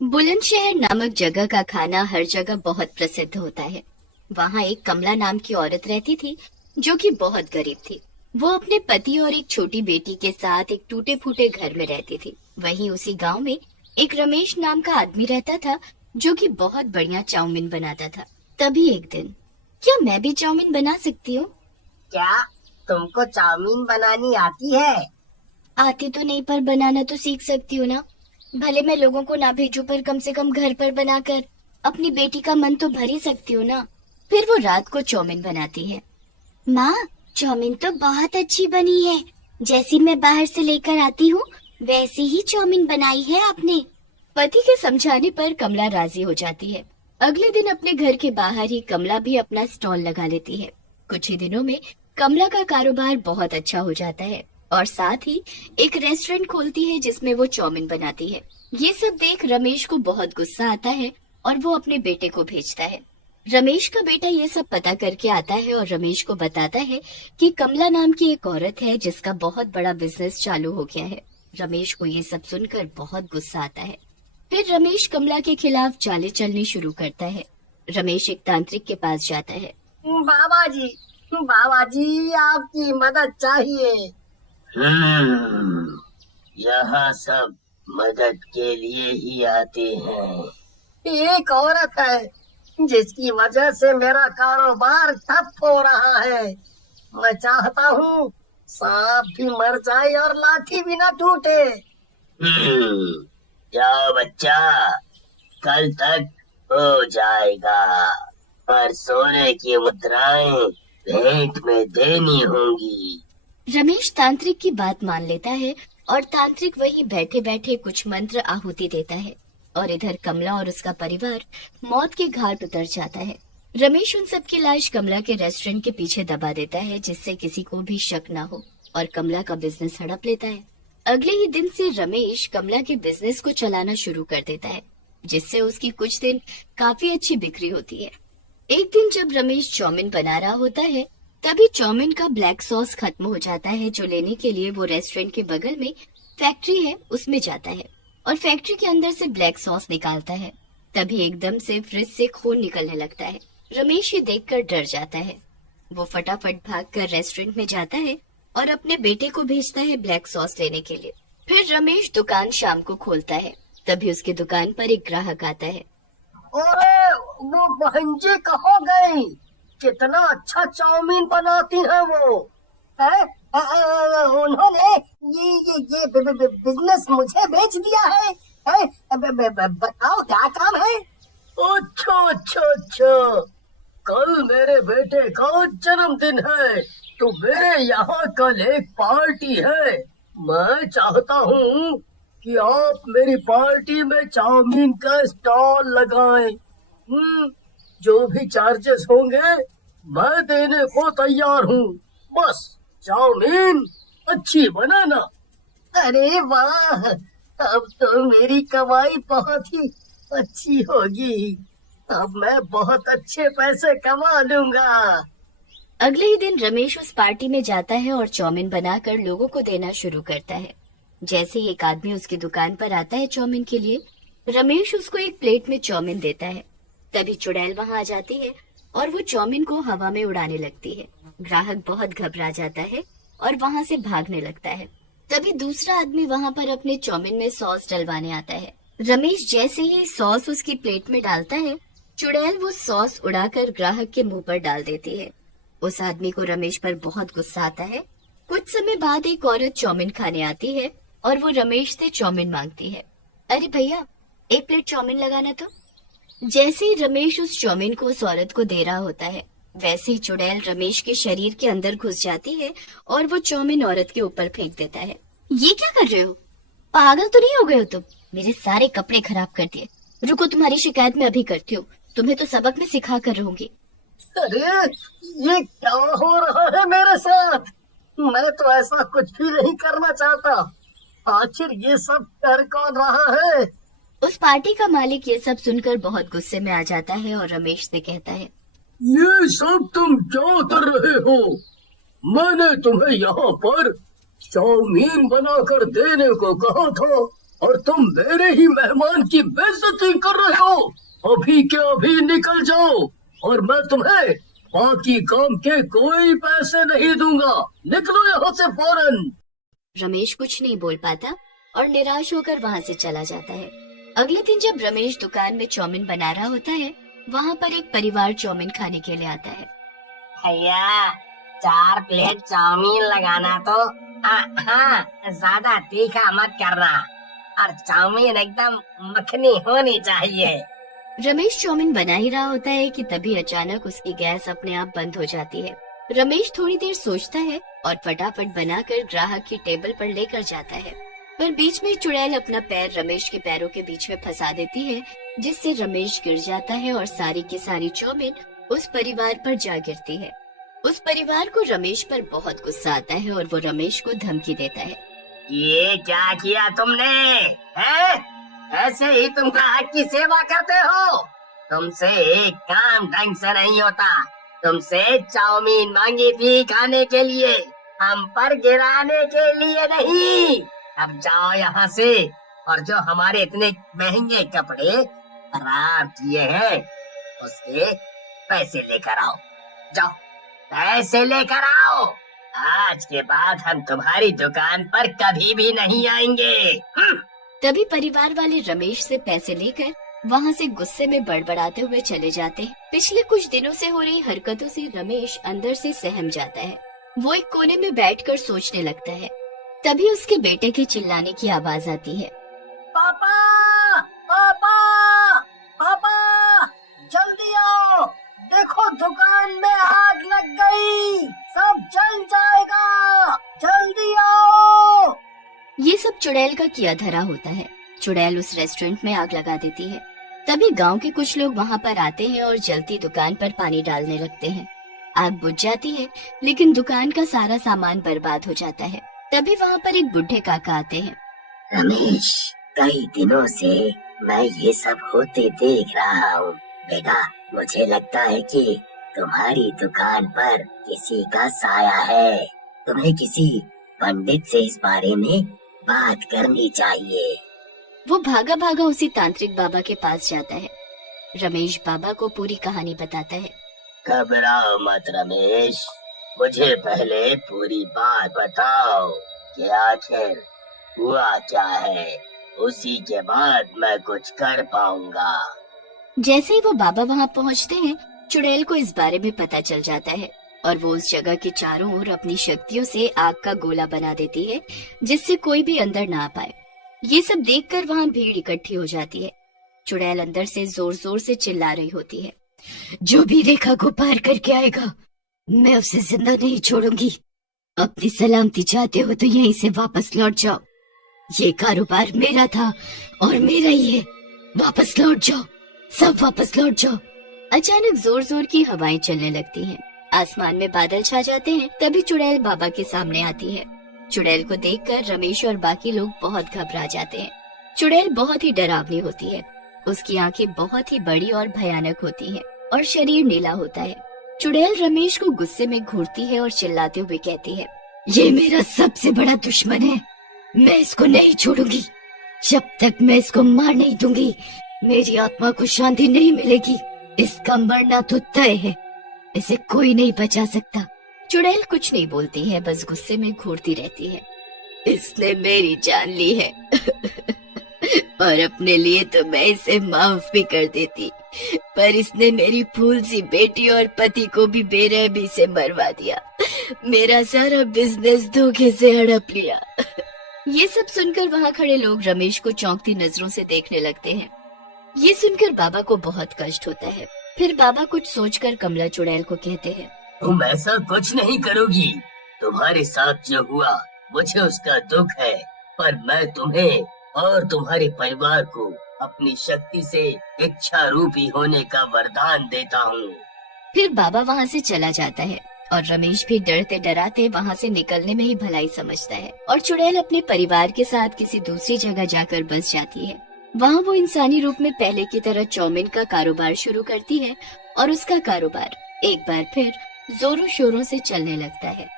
बुलंदशहर नामक जगह का खाना हर जगह बहुत प्रसिद्ध होता है। वहाँ एक कमला नाम की औरत रहती थी जो कि बहुत गरीब थी। वो अपने पति और एक छोटी बेटी के साथ एक टूटे फूटे घर में रहती थी। वहीं उसी गांव में एक रमेश नाम का आदमी रहता था जो कि बहुत बढ़िया चाउमीन बनाता था। तभी एक दिन, क्या मैं भी चाउमीन बना सकती हूँ? क्या तुमको चाउमीन बनानी आती है? आती तो नहीं, पर बनाना तो सीख सकती हूँ ना। भले मैं लोगों को ना भेजूं, पर कम से कम घर पर बनाकर अपनी बेटी का मन तो भर ही सकती हूँ ना। फिर वो रात को चाउमीन बनाती है। माँ, चाउमीन तो बहुत अच्छी बनी है। जैसी मैं बाहर से लेकर आती हूँ वैसी ही चाउमीन बनाई है आपने। पति के समझाने पर कमला राजी हो जाती है। अगले दिन अपने घर के बाहर ही कमला भी अपना स्टॉल लगा लेती है। कुछ ही दिनों में कमला का कारोबार बहुत अच्छा हो जाता है और साथ ही एक रेस्टोरेंट खोलती है जिसमें वो चाउमीन बनाती है। ये सब देख रमेश को बहुत गुस्सा आता है और वो अपने बेटे को भेजता है। रमेश का बेटा ये सब पता करके आता है और रमेश को बताता है कि कमला नाम की एक औरत है जिसका बहुत बड़ा बिजनेस चालू हो गया है। रमेश को ये सब सुनकर बहुत गुस्सा आता है। फिर रमेश कमला के खिलाफ चालें चलनी शुरू करता है। रमेश एक तांत्रिक के पास जाता है। बाबा जी आपकी मदद चाहिए। यहाँ सब मदद के लिए ही आते हैं। एक औरत है जिसकी वजह से मेरा कारोबार ठप हो रहा है। मैं चाहता हूँ सांप भी मर जाए और लाठी भी न टूटे। जाओ बच्चा, कल तक हो जाएगा, पर सोने की मुद्राएं भेंट में देनी होंगी। रमेश तांत्रिक की बात मान लेता है और तांत्रिक वहीं बैठे बैठे कुछ मंत्र आहुति देता है और इधर कमला और उसका परिवार मौत के घाट उतर जाता है। रमेश उन सब की लाश कमला के रेस्टोरेंट के पीछे दबा देता है जिससे किसी को भी शक न हो और कमला का बिजनेस हड़प लेता है। अगले ही दिन से रमेश कमला के बिजनेस को चलाना शुरू कर देता है जिससे उसकी कुछ दिन काफी अच्छी बिक्री होती है। एक दिन जब रमेश चाउमीन बना रहा होता है तभी चाउमीन का ब्लैक सॉस खत्म हो जाता है, जो लेने के लिए वो रेस्टोरेंट के बगल में फैक्ट्री है उसमें जाता है और फैक्ट्री के अंदर से ब्लैक सॉस निकालता है। तभी एकदम से फ्रिज से खून निकलने लगता है। रमेश ये देखकर डर जाता है। वो फटाफट भागकर रेस्टोरेंट में जाता है और अपने बेटे को भेजता है ब्लैक सॉस लेने के लिए। फिर रमेश दुकान शाम को खोलता है। तभी उसकी दुकान पर एक ग्राहक आता है। अरे वो बहन जी कहाँ गई? कितना अच्छा चाउमीन बनाती है वो। है? उन्होंने ये बिजनेस मुझे बेच दिया है। बताओ क्या काम है? अच्छा, कल मेरे बेटे का जन्मदिन है तो मेरे यहाँ कल एक पार्टी है। मैं चाहता हूँ कि आप मेरी पार्टी में चाउमीन का स्टॉल लगाएं। जो भी चार्जेस होंगे मैं देने को तैयार हूँ, बस चाउमीन अच्छी बनाना। अरे वाह, अब तो मेरी कमाई बहुत ही अच्छी होगी। अब मैं बहुत अच्छे पैसे कमा लूंगा। अगले ही दिन रमेश उस पार्टी में जाता है और चाउमीन बनाकर लोगों को देना शुरू करता है। जैसे ही एक आदमी उसकी दुकान पर आता है चाउमीन के लिए, रमेश उसको एक प्लेट में चाउमीन देता है। तभी चुड़ैल वहां आ जाती है और वो चाउमीन को हवा में उड़ाने लगती है। ग्राहक बहुत घबरा जाता है और वहां से भागने लगता है। तभी दूसरा आदमी वहां पर अपने चाउमीन में सॉस डलवाने आता है। रमेश जैसे ही सॉस उसकी प्लेट में डालता है, चुड़ैल वो सॉस उड़ाकर ग्राहक के मुंह पर डाल देती है। उस आदमी को रमेश पर बहुत गुस्सा आता है। कुछ समय बाद एक औरत चाउमीन खाने आती है और वो रमेश से चाउमीन मांगती है। अरे भैया, एक प्लेट चाउमीन लगाना तो। जैसे ही रमेश उस चाउमीन को उस औरत को दे रहा होता है, वैसे ही चुड़ैल रमेश के शरीर के अंदर घुस जाती है और वो चाउमीन औरत के ऊपर फेंक देता है। ये क्या कर रहे हो? पागल तो नहीं हो गए हो तुम? मेरे सारे कपड़े खराब कर दिए। रुको, तुम्हारी शिकायत मैं अभी करती हूँ। तुम्हें तो सबक में सिखा कर रहूंगी। अरे ये क्या हो रहा है मेरे साथ? मैं तो ऐसा कुछ भी नहीं करना चाहता। आखिर ये सब कर कौन रहा है? उस पार्टी का मालिक ये सब सुनकर बहुत गुस्से में आ जाता है और रमेश से कहता है, ये सब तुम क्या कर रहे हो? मैंने तुम्हें यहाँ पर चाउमीन बनाकर देने को कहा था, और तुम मेरे ही मेहमान की बेइज्जती कर रहे हो। अभी के अभी निकल जाओ और मैं तुम्हें बाकी काम के कोई पैसे नहीं दूंगा। निकलो यहाँ से फौरन। रमेश कुछ नहीं बोल पाता और निराश होकर वहाँ से चला जाता है। अगले दिन जब रमेश दुकान में चाउमीन बना रहा होता है, वहाँ पर एक परिवार चाउमीन खाने के लिए आता है। भैया 4 प्लेट चाउमीन लगाना तो हाँ, ज्यादा तीखा मत करना और चाउमीन एकदम मखनी होनी चाहिए। रमेश चाउमीन बना ही रहा होता है कि तभी अचानक उसकी गैस अपने आप बंद हो जाती है। रमेश थोड़ी देर सोचता है और फटाफट बनाकर ग्राहक की टेबल पर लेकर जाता है, पर बीच में चुड़ैल अपना पैर रमेश के पैरों के बीच में फंसा देती है, जिससे रमेश गिर जाता है और सारी की सारी चाउमीन उस परिवार पर जा गिरती है। उस परिवार को रमेश पर बहुत गुस्सा आता है और वो रमेश को धमकी देता है। ये क्या किया तुमने? हैं? ऐसे ही तुम ग्राहक की सेवा करते हो? तुमसे एक काम ढंग से नहीं होता। तुमसे चाउमीन मांगी थी खाने के लिए, हम पर गिराने के लिए नहीं। अब जाओ यहाँ से और जो हमारे इतने महंगे कपड़े खराब किए हैं उसके पैसे लेकर आओ। जाओ पैसे लेकर आओ। आज के बाद हम तुम्हारी दुकान पर कभी भी नहीं आएंगे। तभी परिवार वाले रमेश से पैसे लेकर वहाँ से गुस्से में बड़बड़ाते हुए चले जाते हैं। पिछले कुछ दिनों से हो रही हरकतों से रमेश अंदर से सहम जाता है। वो एक कोने में बैठकर सोचने लगता है। तभी उसके बेटे के चिल्लाने की आवाज आती है। पापा, पापा, पापा, जल्दी आओ, देखो दुकान में आग लग गई, सब जल जाएगा, जल्दी आओ। ये सब चुड़ैल का किया धरा होता है। चुड़ैल उस रेस्टोरेंट में आग लगा देती है। तभी गांव के कुछ लोग वहाँ पर आते हैं और जलती दुकान पर पानी डालने लगते हैं। आग बुझ जाती है, लेकिन दुकान का सारा सामान बर्बाद हो जाता है। तभी वहाँ पर एक बुढ़े काका आते हैं। रमेश, कई दिनों से मैं ये सब होते देख रहा हूँ। बेटा, मुझे लगता है कि तुम्हारी दुकान पर किसी का साया है। तुम्हें किसी पंडित से इस बारे में बात करनी चाहिए। वो भागा भागा उसी तांत्रिक बाबा के पास जाता है। रमेश बाबा को पूरी कहानी बताता है। घबराओ मत रमेश, मुझे पहले पूरी बात बताओ कि आखिर हुआ क्या है, उसी के बाद मैं कुछ कर पाऊंगा। जैसे ही वो बाबा वहाँ पहुँचते हैं, चुड़ैल को इस बारे में पता चल जाता है और वो उस जगह के चारों ओर अपनी शक्तियों से आग का गोला बना देती है, जिससे कोई भी अंदर ना आ पाए। ये सब देखकर वहाँ भीड़ इकट्ठी हो जाती है। चुड़ैल अंदर से जोर जोर से चिल्ला रही होती है। जो भी रेखा को पार करके आएगा, मैं उसे जिंदा नहीं छोड़ूंगी। अपनी सलामती चाहते हो तो यहीं से वापस लौट जाओ। ये कारोबार मेरा था और मेरा ही है। वापस लौट जाओ, सब वापस लौट जाओ। अचानक जोर जोर की हवाएं चलने लगती हैं। आसमान में बादल छा जाते हैं। तभी चुड़ैल बाबा के सामने आती है। चुड़ैल को देखकर रमेश और बाकी लोग बहुत घबरा जाते हैं। चुड़ैल बहुत ही डरावनी होती है। उसकी आंखें बहुत ही बड़ी और भयानक होती हैं और शरीर नीला होता है। चुड़ैल रमेश को गुस्से में घूरती है और चिल्लाते हुए कहती है, ये मेरा सबसे बड़ा दुश्मन है, मैं इसको नहीं छोड़ूंगी। जब तक मैं इसको मार नहीं दूंगी, मेरी आत्मा को शांति नहीं मिलेगी। इसका मरना तो तय है, इसे कोई नहीं बचा सकता। चुड़ैल कुछ नहीं बोलती है, बस गुस्से में घूरती रहती है। इसने मेरी जान ली है और अपने लिए तो मैं इसे माफ भी कर देती, पर इसने मेरी फूल सी बेटी और पति को भी बेरहमी से मरवा दिया। मेरा सारा बिजनेस धोखे से हड़प लिया। ये सब सुनकर वहाँ खड़े लोग रमेश को चौंकती नजरों से देखने लगते हैं। ये सुनकर बाबा को बहुत कष्ट होता है। फिर बाबा कुछ सोचकर कमला चुड़ैल को कहते हैं, तुम ऐसा कुछ नहीं करोगी। तुम्हारे साथ जो हुआ मुझे उसका दुख है, पर मैं तुम्हें और तुम्हारे परिवार को अपनी शक्ति से इच्छा रूपी होने का वरदान देता हूँ। फिर बाबा वहाँ से चला जाता है और रमेश भी डरते डराते वहाँ से निकलने में ही भलाई समझता है और चुड़ैल अपने परिवार के साथ किसी दूसरी जगह जाकर बस जाती है। वहाँ वो इंसानी रूप में पहले की तरह चाउमीन का कारोबार शुरू करती है और उसका कारोबार एक बार फिर जोरों शोरों से चलने लगता है।